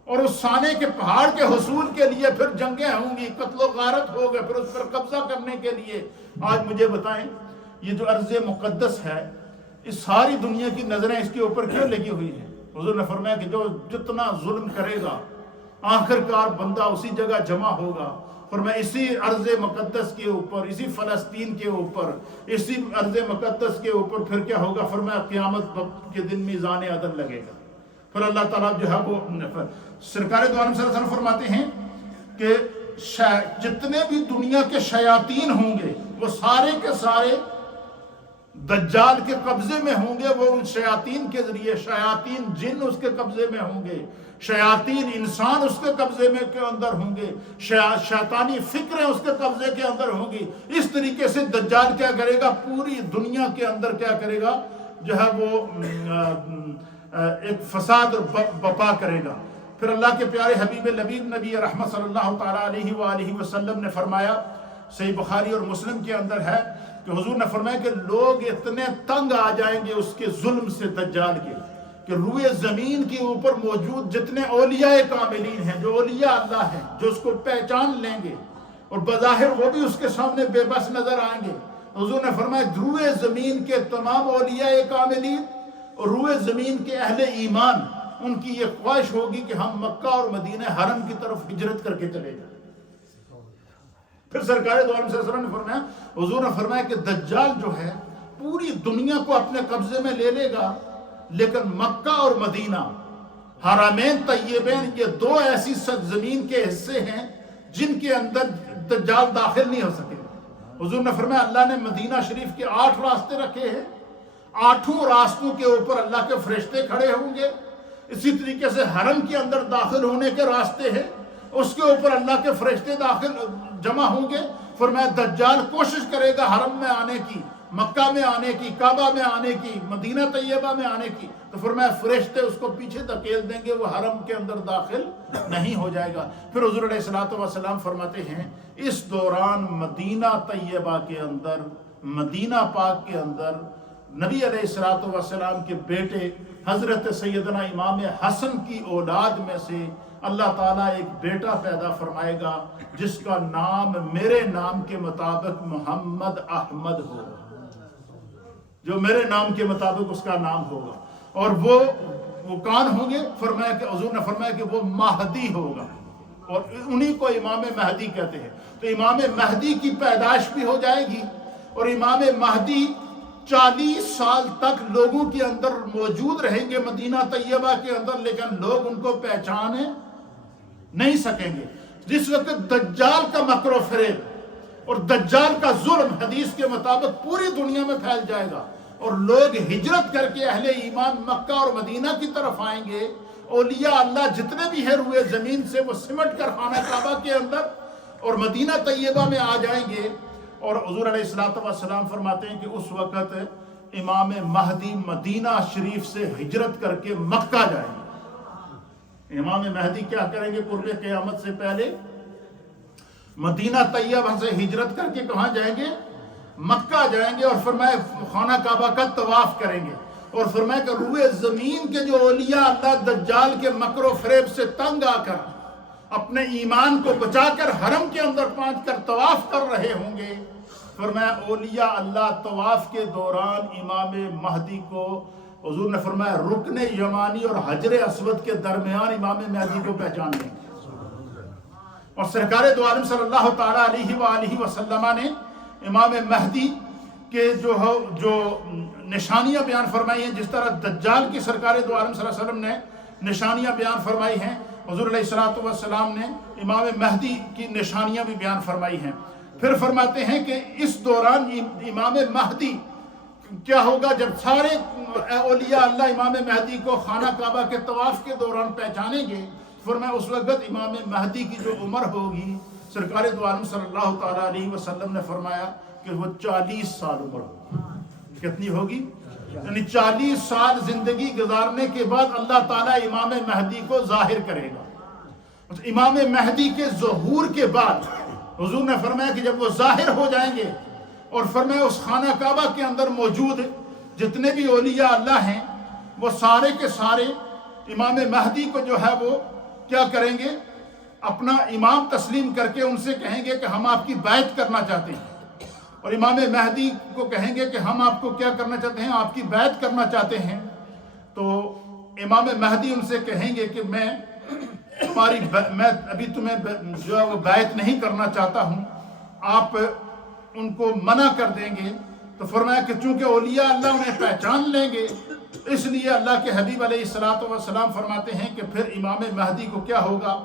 اور اس سونے کے پہاڑ کے حصول کے لیے پھر جنگیں ہوں گی، قتل و غارت ہوگا، پھر اس پر قبضہ کرنے کے لیے۔ آج مجھے بتائیں یہ جو ارض مقدس ہے، اس ساری دنیا کی نظریں اس کے اوپر کیوں لگی ہوئی ہیں؟ حضور نے فرمایا کہ جو جتنا ظلم کرے گا آخر کار بندہ اسی جگہ جمع ہوگا۔ فرمایا اسی ارض مقدس کے اوپر، اسی فلسطین کے اوپر، اسی ارض مقدس کے اوپر پھر کیا ہوگا؟ فرمایا قیامت کے دن میزان عدل لگے گا۔ پھر اللہ تعالیٰ جو ہے وہ سرکار دو عالم صلی اللہ علیہ وسلم فرماتے ہیں کہ جتنے بھی دنیا کے شیاطین ہوں گے وہ سارے کے سارے دجال کے قبضے میں ہوں گے، وہ ان شیاطین کے ذریعے، شیاطین جن اس کے قبضے میں ہوں گے، شیاطین انسان اس کے قبضے میں کے اندر ہوں گے، شیطانی فکریں اس کے قبضے کے اندر ہوں گی۔ اس طریقے سے دجال کیا کرے گا؟ پوری دنیا کے اندر کیا کرے گا؟ جو ہے وہ ایک فساد بپا کرے گا۔ پھر اللہ کے پیارے حبیب لبیب نبی رحمت صلی اللہ تعالیٰ علیہ وآلہ وسلم نے فرمایا، صحیح بخاری اور مسلم کے اندر ہے کہ حضور نے فرمایا کہ لوگ اتنے تنگ آ جائیں گے اس کے ظلم سے، دجال کے، کہ روئے زمین کے اوپر موجود جتنے اولیاء کاملین ہیں، جو اولیاء اللہ ہیں، جو اس کو پہچان لیں گے اور بظاہر وہ بھی اس کے سامنے بے بس نظر آئیں گے، حضور نے فرمایا روئے زمین کے تمام اولیاء کاملین اور روئے زمین کے اہل ایمان، ان کی یہ خواہش ہوگی کہ ہم مکہ اور مدینہ حرم کی طرف ہجرت کر کے چلے جائیں۔ پھر سرکار دو عالم صلی اللہ علیہ وسلم نے فرمایا، حضور نے فرمایا کہ دجال جو ہے پوری دنیا کو اپنے قبضے میں لے لے گا، لیکن مکہ اور مدینہ حرمین طیبین یہ دو ایسی زمین کے حصے ہیں جن کے اندر دجال داخل نہیں ہو سکے۔ حضور نے فرمایا اللہ نے مدینہ شریف کے 8 راستے رکھے ہیں، 8 راستوں کے اوپر اللہ کے فرشتے کھڑے ہوں گے۔ اسی طریقے سے حرم کے اندر داخل ہونے کے راستے ہیں، اس کے اوپر اللہ کے فرشتے داخل جمع ہوں گے۔ فرمایا دجال کوشش کرے گا حرم میں آنے کی، مکہ میں آنے کی، کعبہ میں آنے کی، مدینہ طیبہ میں آنے کی، تو فرمایا فرشتے اس کو پیچھے دھکیل دیں گے، وہ حرم کے اندر داخل نہیں ہو جائے گا۔ پھر حضور علیہ الصلوۃ والسلام فرماتے ہیں اس دوران مدینہ طیبہ کے اندر، مدینہ پاک کے اندر نبی علیہ الصلوۃ والسلام کے بیٹے حضرت سیدنا امام حسن کی اولاد میں سے اللہ تعالیٰ ایک بیٹا پیدا فرمائے گا جس کا نام میرے نام کے مطابق محمد احمد ہوگا، جو میرے نام کے مطابق اس کا نام ہوگا، اور وہ کون ہوں گے؟ فرمایا کہ حضور نے فرمایا کہ وہ مہدی ہوگا، اور انہی کو امام مہدی کہتے ہیں۔ تو امام مہدی کی پیدائش بھی ہو جائے گی، اور امام مہدی 40 سال تک لوگوں کے اندر موجود رہیں گے مدینہ طیبہ کے اندر، لیکن لوگ ان کو پہچانے نہیں سکیں گے۔ جس وقت دجال کا مکر و فریب اور دجال کا ظلم حدیث کے مطابق پوری دنیا میں پھیل جائے گا، اور لوگ ہجرت کر کے اہل ایمان مکہ اور مدینہ کی طرف آئیں گے، اولیاء اللہ جتنے بھی ہیں روئے زمین سے وہ سمٹ کر خانہ کعبہ کے اندر اور مدینہ طیبہ میں آ جائیں گے، اور حضور علیہ الصلوۃ والسلام فرماتے ہیں کہ اس وقت امام مہدی مدینہ شریف سے ہجرت کر کے مکہ جائیں گے۔ امام مہدی کیا کریں گے؟ قرب قیامت سے پہلے مدینہ طیبہ سے ہجرت کر کے کہاں جائیں گے؟ مکہ جائیں گے، اور فرمایا خانہ کعبہ کا طواف کریں گے، اور فرمایا کہ روئے زمین کے جو اولیاء اللہ دجال کے مکر و فریب سے تنگ آ کر اپنے ایمان کو بچا کر حرم کے اندر پہنچ کر طواف کر رہے ہوں گے، فرمایا اولیاء اللہ طواف کے دوران امام مہدی کو حضور نے فرمایا رکن یمانی اور حجر اسود کے درمیان امام مہدی کو پہچان لیں گے۔ اور سرکار دو عالم صلی اللہ تعالیٰ علیہ وآلہ وسلم نے امام مہدی کے جو نشانیاں بیان فرمائی ہیں، جس طرح دجال کی سرکار دو عالم صلی اللہ علیہ وسلم نے نشانیاں بیان فرمائی ہیں، حضور علیہ الصلوۃ والسلام نے امام مہدی کی نشانیاں بھی بیان فرمائی ہیں۔ پھر فرماتے ہیں کہ اس دوران امام مہدی کیا ہوگا، جب سارے اولیاء اللہ امام مہدی کو خانہ کعبہ کے طواف کے دوران پہچانیں گے، فرمایا اس وقت امام مہدی کی جو عمر ہوگی، سرکار دو عالم صلی اللہ تعالیٰ علیہ وسلم نے فرمایا کہ وہ 40 سال عمر ہوگی۔ کتنی ہوگی؟ یعنی 40 سال زندگی گزارنے کے بعد اللہ تعالیٰ امام مہدی کو ظاہر کرے گا۔ امام مہدی کے ظہور کے بعد حضور نے فرمایا کہ جب وہ ظاہر ہو جائیں گے اور فرمایا اس خانہ کعبہ کے اندر موجود جتنے بھی اولیاء اللہ ہیں وہ سارے کے سارے امام مہدی کو جو ہے وہ کیا کریں گے، اپنا امام تسلیم کر کے ان سے کہیں گے کہ ہم آپ کی بیعت کرنا چاہتے ہیں، اور امام مہدی کو کہیں گے کہ ہم آپ کو کیا کرنا چاہتے ہیں، آپ کی بیعت کرنا چاہتے ہیں۔ تو امام مہدی ان سے کہیں گے کہ میں ابھی تمہیں جو ہے وہ بیعت نہیں کرنا چاہتا ہوں، آپ ان کو منع کر دیں گے۔ تو فرمایا کہ چونکہ اولیاء اللہ انہیں پہچان لیں گے، اس لیے اللہ کے حبیب علیہ الصلوۃ والسلام فرماتے ہیں کہ پھر امام مہدی کو کیا ہوگا،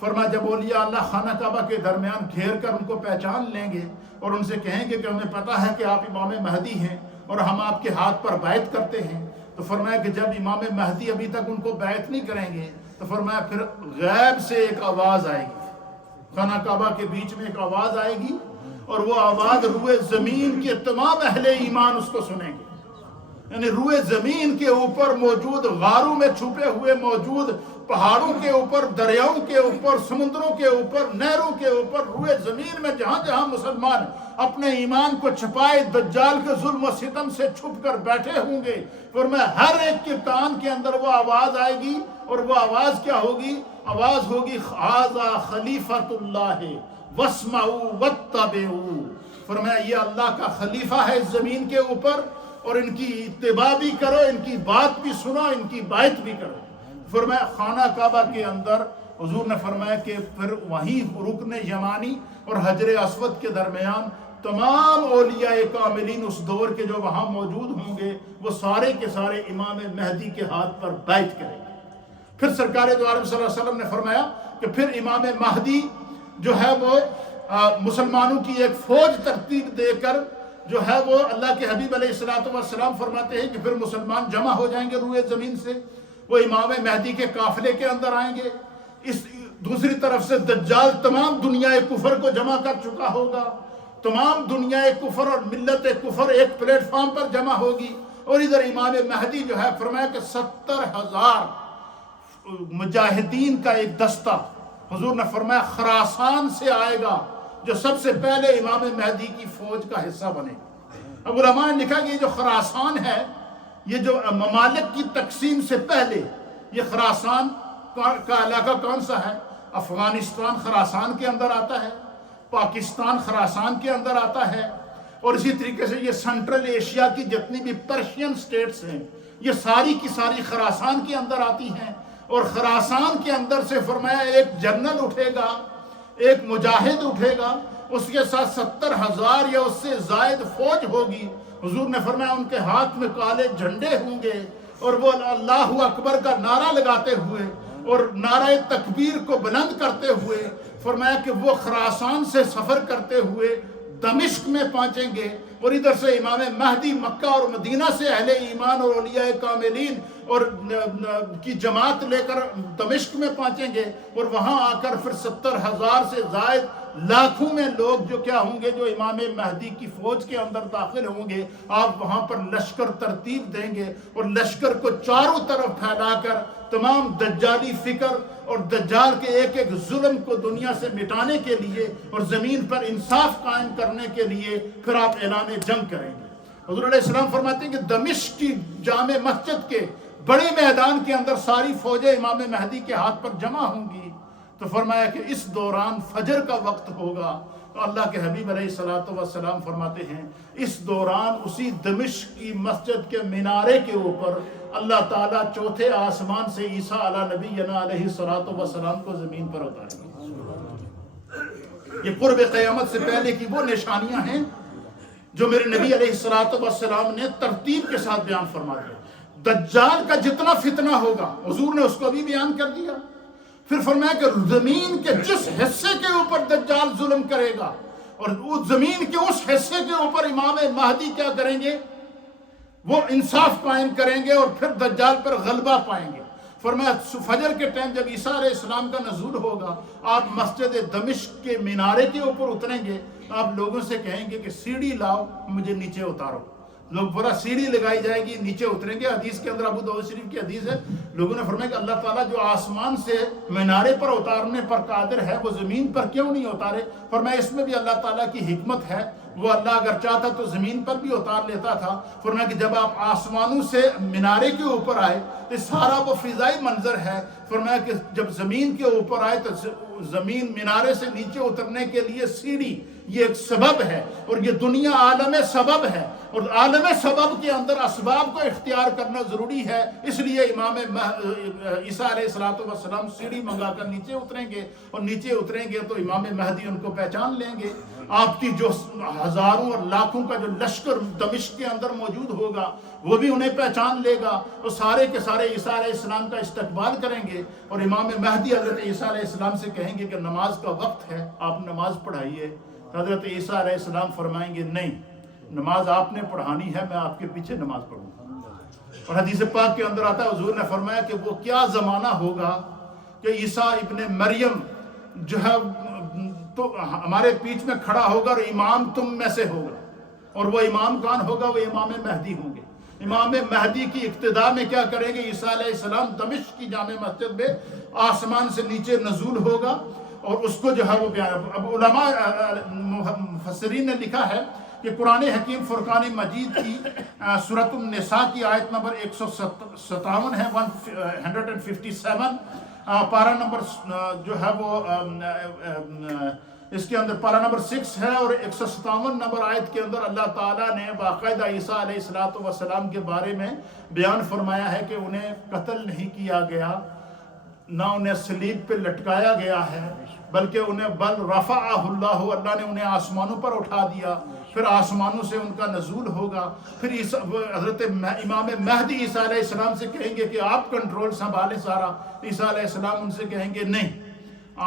فرمایا جب اولیاء اللہ خانہ کعبہ کے درمیان گھیر کر ان کو پہچان لیں گے اور ان سے کہیں گے کہ ہمیں پتہ ہے کہ آپ امام مہدی ہیں اور ہم آپ کے ہاتھ پر بیعت کرتے ہیں، تو فرمایا کہ جب امام مہدی ابھی تک ان کو بیعت نہیں کریں گے تو فرمایا پھر غیب سے ایک آواز آئے گی، خانہ کعبہ کے بیچ میں ایک آواز آئے گی، اور وہ آواز روئے زمین کے تمام اہل ایمان اس کو سنیں گے۔ یعنی روئے زمین کے اوپر موجود، غاروں میں چھپے ہوئے موجود، پہاڑوں کے اوپر، دریاؤں کے اوپر، سمندروں کے اوپر، نہروں کے اوپر، روئے زمین میں جہاں جہاں مسلمان اپنے ایمان کو چھپائے دجال کے ظلم و ستم سے چھپ کر بیٹھے ہوں گے، اور میں ہر ایک کے کان کے اندر وہ آواز آئے گی، اور وہ آواز کیا ہوگی؟ آواز ہوگی ھذا خلیفۃ اللہ واسمعوا واتبعوا۔ فرمایا یہ اللہ کا خلیفہ ہے اس زمین کے اوپر، اور ان کی اتباع بھی کرو، ان کی بات بھی سنو، ان کی بیعت بھی کرو۔ فرمایا خانہ کعبہ کے اندر حضور نے فرمایا کہ پھر وہیں رکن یمانی اور حجر اسود کے درمیان تمام اولیاء کاملین اس دور کے جو وہاں موجود ہوں گے وہ سارے کے سارے امام مہدی کے ہاتھ پر بیعت کریں گے۔ پھر سرکار دو عالم صلی اللہ علیہ وسلم نے فرمایا کہ پھر امام مہدی جو ہے وہ مسلمانوں کی ایک فوج ترتیب دے کر جو ہے وہ اللہ کے حبیب علیہ الصلوۃ والسلام فرماتے ہیں کہ پھر مسلمان جمع ہو جائیں گے روئے زمین سے، وہ امام مہدی کے قافلے کے اندر آئیں گے۔ اس دوسری طرف سے دجال تمام دنیا کفر کو جمع کر چکا ہوگا، تمام دنیا کفر اور ملت کفر ایک پلیٹ فارم پر جمع ہوگی، اور ادھر امام مہدی جو ہے فرمایا کہ 70,000 مجاہدین کا ایک دستہ حضور نے فرمایا خراسان سے آئے گا، جو سب سے پہلے امام مہدی کی فوج کا حصہ بنے گا۔ اب علماء نے لکھا کہ یہ جو خراسان ہے، یہ جو ممالک کی تقسیم سے پہلے، یہ خراسان کا علاقہ کون سا ہے؟ افغانستان خراسان کے اندر آتا ہے، پاکستان خراسان کے اندر آتا ہے، اور اسی طریقے سے یہ سینٹرل ایشیا کی جتنی بھی پرشین سٹیٹس ہیں یہ ساری کی ساری خراسان کے اندر آتی ہیں، اور خراسان کے اندر سے فرمایا ایک جنرل اٹھے گا، ایک مجاہد اٹھے گا، اس کے ساتھ 70,000 یا اس سے زائد فوج ہوگی۔ حضور نے فرمایا ان کے ہاتھ میں کالے جھنڈے ہوں گے، اور وہ اللہ اکبر کا نعرہ لگاتے ہوئے اور نعرہ تکبیر کو بلند کرتے ہوئے فرمایا کہ وہ خراسان سے سفر کرتے ہوئے دمشق میں پہنچیں گے، اور ادھر سے امام مہدی مکہ اور مدینہ سے اہل ایمان اور اولیاء کاملین اور کی جماعت لے کر دمشق میں پہنچیں گے، اور وہاں آ کر پھر 70,000 سے زائد لاکھوں میں لوگ جو کیا ہوں گے، جو امام مہدی کی فوج کے اندر داخل ہوں گے۔ آپ وہاں پر لشکر ترتیب دیں گے، اور لشکر کو چاروں طرف پھیلا کر تمام دجالی فکر اور دجال کے ایک ایک ظلم کو دنیا سے مٹانے کے لیے اور زمین پر انصاف قائم کرنے کے لیے پھر آپ اعلان جنگ کریں گے۔ حضور علیہ السلام فرماتے ہیں کہ دمشق کی جامع مسجد کے بڑے میدان کے اندر ساری فوجیں امام مہدی کے ہاتھ پر جمع ہوں گی۔ تو فرمایا کہ اس دوران فجر کا وقت ہوگا، تو اللہ کے حبیب علیہ الصلوۃ والسلام فرماتے ہیں اس دوران اسی دمشق کی مسجد کے مینارے کے اوپر اللہ تعالیٰ چوتھے آسمان سے عیسیٰ علی نبینا علیہ الصلوۃ والسلام کو زمین پر اتاریں گے۔ یہ قرب قیامت سے پہلے کی وہ نشانیاں ہیں جو میرے نبی علیہ الصلوۃ والسلام نے ترتیب کے ساتھ بیان فرما دیا۔ دجال کا جتنا فتنہ ہوگا حضور نے اس کو بھی بیان کر دیا، پھر فرمایا کہ زمین کے جس حصے کے اوپر دجال ظلم کرے گا اور اس زمین کے اس حصے کے اوپر امام مہدی کیا کریں گے، وہ انصاف قائم کریں گے اور پھر دجال پر غلبہ پائیں گے۔ فرمایا فجر کے ٹائم جب عیسیٰ علیہ السلام کا نزول ہوگا، آپ مسجد دمشق کے مینارے کے اوپر اتریں گے، آپ لوگوں سے کہیں گے کہ سیڑھی لاؤ مجھے نیچے اتارو، لوگ برا سیڑھی لگائی جائے گی، نیچے اتریں گے۔ حدیث کے اندر ابو داؤد شریف کی حدیث ہے، لوگوں نے فرمایا کہ اللہ تعالیٰ جو آسمان سے مینارے پر اتارنے پر قادر ہے وہ زمین پر کیوں نہیں اتارے؟ فرمایا اس میں بھی اللہ تعالیٰ کی حکمت ہے، وہ اللہ اگر چاہتا تو زمین پر بھی اتار لیتا تھا۔ فرمایا کہ جب آپ آسمانوں سے مینارے کے اوپر آئے تو سارا وہ فضائی منظر ہے، فرمایا کہ جب زمین کے اوپر آئے تو زمین مینارے سے نیچے اترنے کے لیے سیڑھی یہ ایک سبب ہے، اور یہ دنیا عالم سبب ہے، اور عالم سبب کے اندر اسباب کو اختیار کرنا ضروری ہے۔ اس لیے امام عیسیٰ علیہ السلام سیڑھی منگا کر نیچے اتریں گے، اور نیچے اتریں گے تو امام مہدی ان کو پہچان لیں گے۔ آپ کی جو ہزاروں اور لاکھوں کا جو لشکر دمشق کے اندر موجود ہوگا وہ بھی انہیں پہچان لے گا، اور سارے کے سارے عیسیٰ علیہ السلام کا استقبال کریں گے، اور امام مہدی حضرت عیسیٰ علیہ السلام سے کہیں گے کہ نماز کا وقت ہے، آپ نماز پڑھائیے۔ حضرت عیسیٰ علیہ السلام فرمائیں گے نہیں، نماز آپ نے پڑھانی ہے، میں آپ کے پیچھے نماز پڑھوں گا۔ اور حدیث پاک کے اندر آتا ہے حضور نے فرمایا کہ وہ کیا زمانہ ہوگا کہ عیسیٰ ابن مریم جو ہے تو ہمارے بیچ میں کھڑا ہوگا اور امام تم میں سے ہوگا، اور وہ امام کون ہوگا؟ وہ امام مہدی ہوں گے۔ امام مہدی کی اقتداء میں کیا کریں گے؟ عیسیٰ علیہ السلام دمشق کی جامع مسجد میں آسمان سے نیچے نزول ہوگا، اور اس کو جو ہے وہ بیان۔ اب علماء مفسرین نے لکھا ہے کہ قرآن حکیم فرقان مجید کی سورۃ النساء کی آیت نمبر 157 ہے، 157 پارہ نمبر جو ہے وہ اس کے اندر پارہ نمبر 6 ہے، اور 157 نمبر آیت کے اندر اللہ تعالیٰ نے باقاعدہ عیسیٰ علیہ السلام کے بارے میں بیان فرمایا ہے کہ انہیں قتل نہیں کیا گیا، نہ انہیں صلیب پہ لٹکایا گیا ہے، بلکہ انہیں بل رفعہ اللہ نے انہیں آسمانوں پر اٹھا دیا، پھر آسمانوں سے ان کا نزول ہوگا۔ پھر حضرت امام مہدی عیسیٰ علیہ السلام سے کہیں گے کہ آپ کنٹرول سنبھالیں سارا۔ عیسیٰ علیہ السلام ان سے کہیں گے نہیں،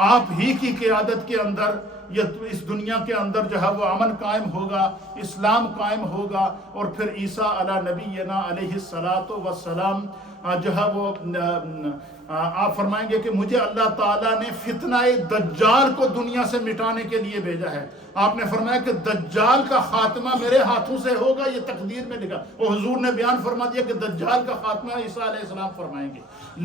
آپ ہی کی قیادت کے اندر یہ اس دنیا کے اندر جو ہے وہ امن قائم ہوگا، اسلام قائم ہوگا، اور پھر عیسیٰ علی نبینا علیہ السلام جو ہے وہ آپ فرمائیں گے کہ مجھے اللہ تعالیٰ نے فتنہ دجال کو دنیا سے مٹانے کے لیے بھیجا ہے۔ آپ نے فرمایا کہ دجال کا خاتمہ میرے ہاتھوں سے ہوگا، یہ تقدیر میں لکھا، اور حضور نے بیان فرما دیا کہ دجال کا خاتمہ عیسیٰ علیہ السلام فرمائیں گے۔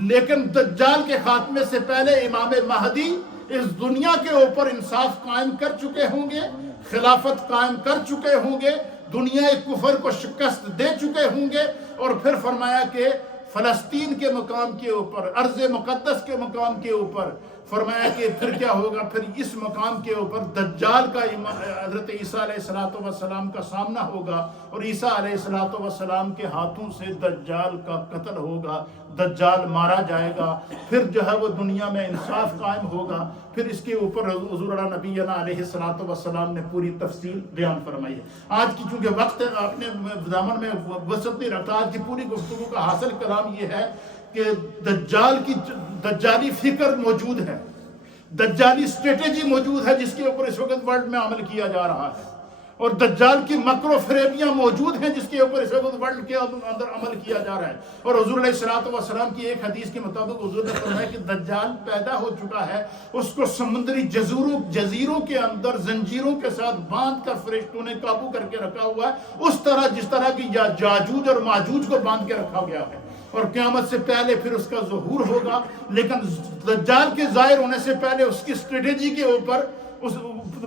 لیکن دجال کے خاتمے سے پہلے امام مہدی اس دنیا کے اوپر انصاف قائم کر چکے ہوں گے، خلافت قائم کر چکے ہوں گے، دنیا کفر کو شکست دے چکے ہوں گے، اور پھر فرمایا کہ فلسطین کے مقام کے اوپر، ارض مقدس کے مقام کے اوپر فرمایا کہ پھر کیا ہوگا، پھر اس مقام کے اوپر دجال کا حضرت عیسیٰ علیہ السلام کا سامنا ہوگا، اور عیسیٰ علیہ السلام کے ہاتھوں سے دجال کا قتل ہوگا، دجال مارا جائے گا، پھر جو ہے وہ دنیا میں انصاف قائم ہوگا۔ پھر اس کے اوپر حضور نبینا علیہ السلام نے پوری تفصیل بیان فرمائی ہے۔ آج کی چونکہ وقت اپنے دامن میں وسعت نہیں رکھتا، آج کی پوری گفتگو کا حاصل کلام یہ ہے کہ دجال کی دجالی فکر موجود ہے، دجالی اسٹریٹجی موجود ہے جس کے اوپر اس وقت ورلڈ میں عمل کیا جا رہا ہے، اور دجال کی مکر و فریبیاں موجود ہیں جس کے اوپر اس وقت ورلڈ کے اندر عمل کیا جا رہا ہے۔ اور حضور علیہ السلام کی ایک حدیث کے مطابق حضور نے فرمایا کہ دجال پیدا ہو چکا ہے، اس کو سمندری جزیروں کے اندر زنجیروں کے ساتھ باندھ کر فرشتوں نے قابو کر کے رکھا ہوا ہے، اس طرح جس طرح کی یاجوج اور ماجوج کو باندھ کے رکھا گیا ہے، اور قیامت سے پہلے پھر اس کا ظہور ہوگا۔ لیکن دجال کے ظاہر ہونے سے پہلے اس کی اسٹریٹجی کے اوپر اس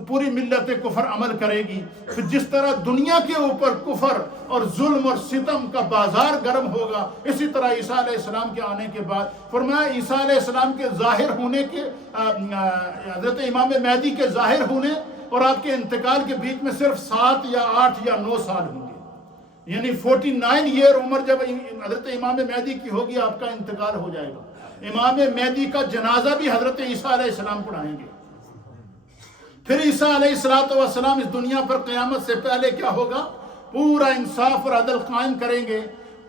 پوری ملت کفر عمل کرے گی۔ پھر جس طرح دنیا کے اوپر کفر اور ظلم اور ستم کا بازار گرم ہوگا، اسی طرح عیسیٰ علیہ السلام کے آنے کے بعد فرمایا عیسیٰ علیہ السلام کے ظاہر ہونے کے حضرت امام مہدی کے ظاہر ہونے اور آپ کے انتقال کے بیچ میں صرف 7 یا 8 یا 9 سال ہوں گے، یعنی 49 ایئر عمر جب حضرت امام مہدی کی ہوگی آپ کا انتقال ہو جائے گا۔ امام مہدی کا جنازہ بھی حضرت عیسیٰ علیہ السلام پڑھائیں گے۔ پھر عیسیٰ علیہ السلام اس دنیا پر قیامت سے پہلے کیا ہوگا، پورا انصاف اور عدل قائم کریں گے۔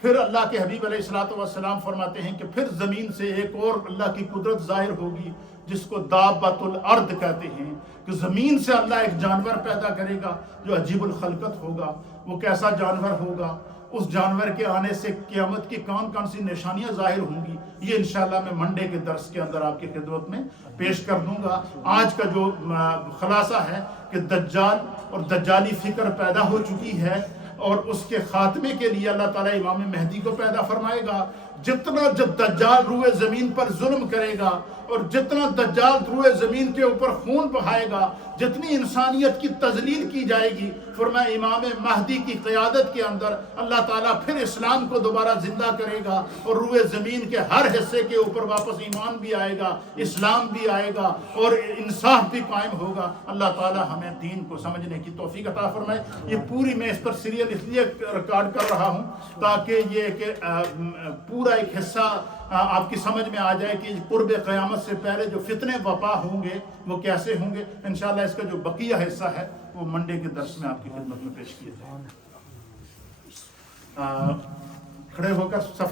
پھر اللہ کے حبیب علیہ الصلوۃ والسلام فرماتے ہیں کہ پھر زمین سے ایک اور اللہ کی قدرت ظاہر ہوگی جس کو دابۃ الارض کہتے ہیں، کہ زمین سے اللہ ایک جانور پیدا کرے گا جو عجیب الخلقت ہوگا۔ وہ کیسا جانور ہوگا؟ اس جانور کے آنے سے قیامت کی کون کون سی نشانیاں ظاہر ہوں گی، یہ انشاءاللہ میں منڈے کے درس کے اندر آپ کی خدمت میں پیش کر دوں گا۔ آج کا جو خلاصہ ہے کہ دجال اور دجالی فکر پیدا ہو چکی ہے، اور اس کے خاتمے کے لیے اللہ تعالیٰ امام مہدی کو پیدا فرمائے گا۔ جتنا جب دجال روئے زمین پر ظلم کرے گا اور جتنا دجال روئے زمین کے اوپر خون بہائے گا، جتنی انسانیت کی تذلیل کی جائے گی، فرمایا امام مہدی کی قیادت کے اندر اللہ تعالیٰ پھر اسلام کو دوبارہ زندہ کرے گا، اور روئے زمین کے ہر حصے کے اوپر واپس ایمان بھی آئے گا، اسلام بھی آئے گا، اور انصاف بھی قائم ہوگا۔ اللہ تعالیٰ ہمیں دین کو سمجھنے کی توفیق عطا فرمائے۔ یہ پوری میں اس پر سیریل اس لیے ریکارڈ کر رہا ہوں تاکہ یہ کہ پورا ایک حصہ آپ کی سمجھ میں آ جائے کہ قرب قیامت سے پہلے جو فتنے وبا ہوں گے وہ کیسے ہوں گے۔ انشاءاللہ اس کا جو بقیہ حصہ ہے وہ منڈے کے درس میں آپ کی خدمت میں پیش کیا جائے گا۔ کھڑے ہو کر صفحے